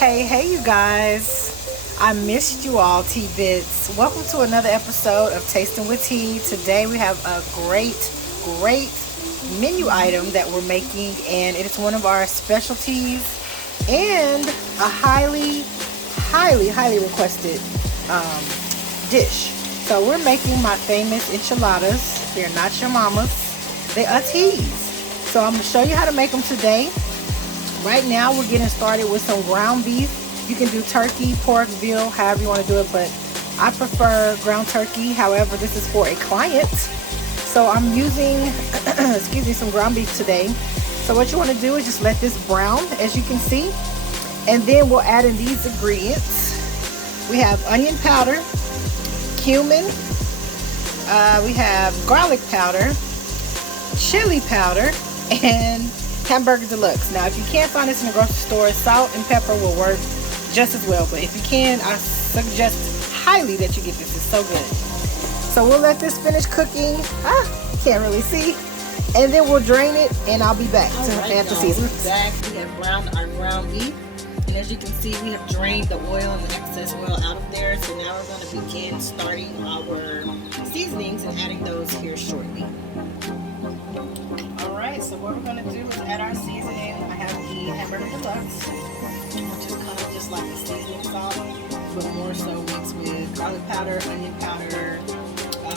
Hey, you guys. I missed you all, T-Bits. Welcome to another episode of Tasting with T. Today we have a great menu item that we're making, and it is one of our specialties and a highly requested dish. So we're making my famous enchiladas. They're not your mama's. They are T's. So I'm going to show you how to make them today. Right now we're getting started with some ground beef. You can do turkey, pork, veal, however you want to do it, but I prefer ground turkey. However, this is for a client. So I'm using, excuse me, some ground beef today. So what you want to do is just let this brown, as you can see. And then we'll add in these ingredients. We have onion powder, cumin, we have garlic powder, chili powder, and Hamburger Deluxe. Now, if you can't find this in the grocery store, salt and pepper will work just as well. But if you can, I suggest highly that you get this. It's so good. So we'll let this finish cooking. Can't really see. And then we'll drain it, and I'll be back to add the seasonings. We have browned our ground beef. And as you can see, we have drained the oil and the excess oil out of there. So now we're going to begin starting our seasonings and adding those here shortly. Alright, so what we're going to do is add our seasoning. I have the Hamburger Deluxe, which is kind of just like a seasoning sauce, but more so mixed with garlic powder, onion powder, a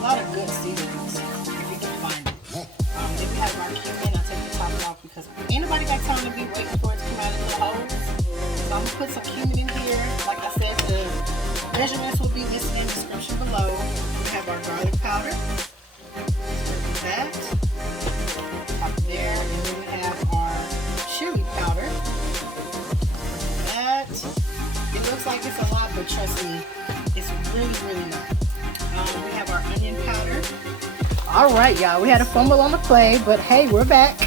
lot of good seasonings, if you can find it. Then we have our cumin. I'll take the top off because ain't nobody got time to be waiting for it to come out of the holes. So I'm going to put some cumin in here. Like I said, the measurements will be listed in the description below. We have our garlic powder. That up there, and then we have our chili powder. That it looks like it's a lot, but trust me, it's really not. We have our onion powder. All right, y'all, we had a fumble on the play, but hey, we're back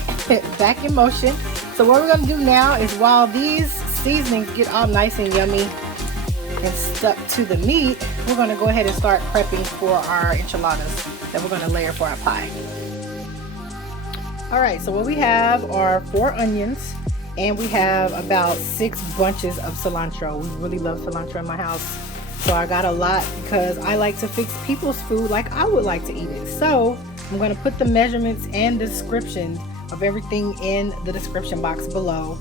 back in motion. So what we're gonna do now is, while these seasonings get all nice and yummy and stuck to the meat, we're gonna go ahead and start prepping for our enchiladas that we're gonna layer for our pie. All right, so what we have are 4 onions, and we have about 6 bunches of cilantro. We really love cilantro in my house, so I got a lot because I like to fix people's food like I would like to eat it. So I'm gonna put the measurements and description of everything in the description box below.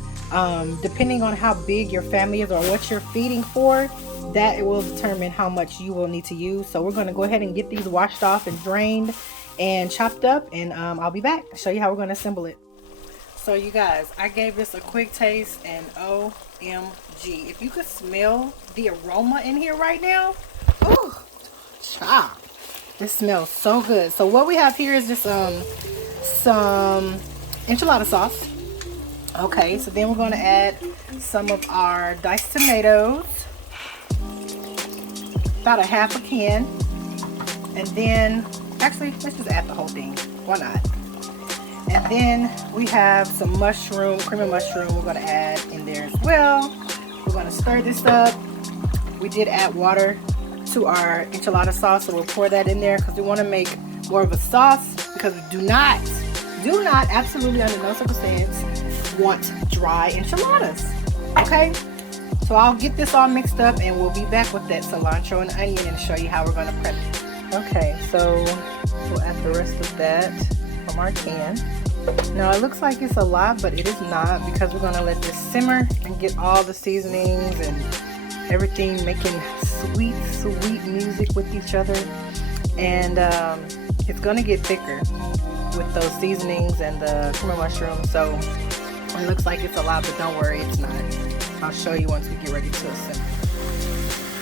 Depending on how big your family is or what you're feeding for, that it will determine how much you will need to use. So we're going to go ahead and get these washed off and drained and chopped up, and I'll be back to show you how we're going to assemble it. So you guys, I gave this a quick taste, and OMG, if you could smell the aroma in here right now, oh, chop, this smells so good. So what we have here is just some enchilada sauce. Okay, so then we're going to add some of our diced tomatoes, about a half a can, and then actually let's just add the whole thing, why not? And then we have some mushroom, cream of mushroom, we're going to add in there as well. We're going to stir this up. We did add water to our enchilada sauce, so we'll pour that in there because we want to make more of a sauce, because we do not absolutely under no circumstance want dry enchiladas. Okay, so I'll get this all mixed up, and we'll be back with that cilantro and onion and show you how we're going to prep it. Okay, so we'll add the rest of that from our can. Now it looks like it's a lot, but it is not, because we're going to let this simmer and get all the seasonings and everything making sweet music with each other. And it's going to get thicker with those seasonings and the cream of mushroom. So it looks like it's a lot, but don't worry, it's not. I'll show you once we get ready to assemble.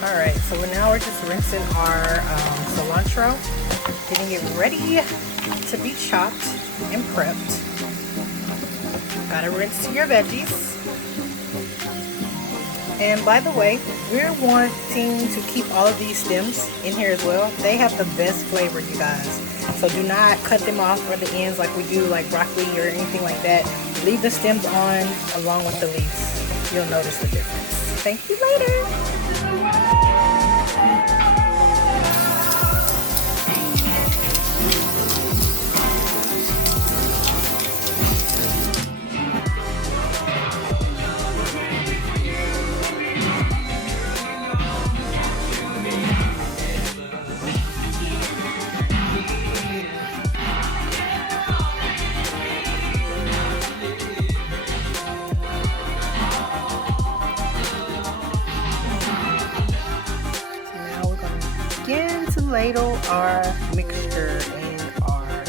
Alright, so now we're just rinsing our cilantro, getting it ready to be chopped and prepped. Gotta rinse your veggies. And by the way, we're wanting to keep all of these stems in here as well. They have the best flavor, you guys. So do not cut them off for the ends like we do like broccoli or anything like that. Leave the stems on along with the leaves. You'll notice the difference. Thank you later. ladle our mixture in our,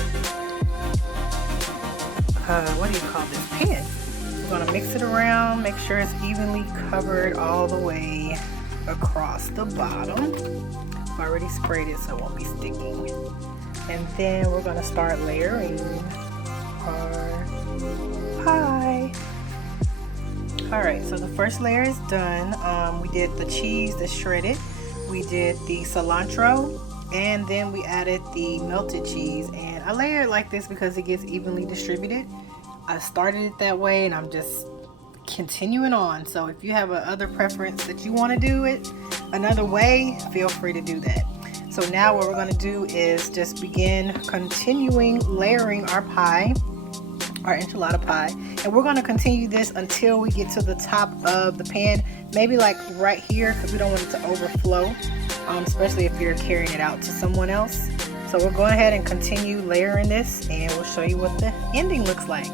what do you call this, pan. We're gonna mix it around, make sure it's evenly covered all the way across the bottom. I've already sprayed it so it won't be sticking. And then we're gonna start layering our pie. Alright, so the first layer is done. We did the cheese that's shredded, we did the cilantro, and then we added the melted cheese. And I layer it like this because it gets evenly distributed. I started it that way and I'm just continuing on. So if you have a other preference that you want to do it another way, feel free to do that. So now what we're going to do is just begin continuing layering our pie, our enchilada pie, and we're going to continue this until we get to the top of the pan, maybe like right here, because we don't want it to overflow, especially if you're carrying it out to someone else. So we'll go ahead and continue layering this, and we'll show you what the ending looks like.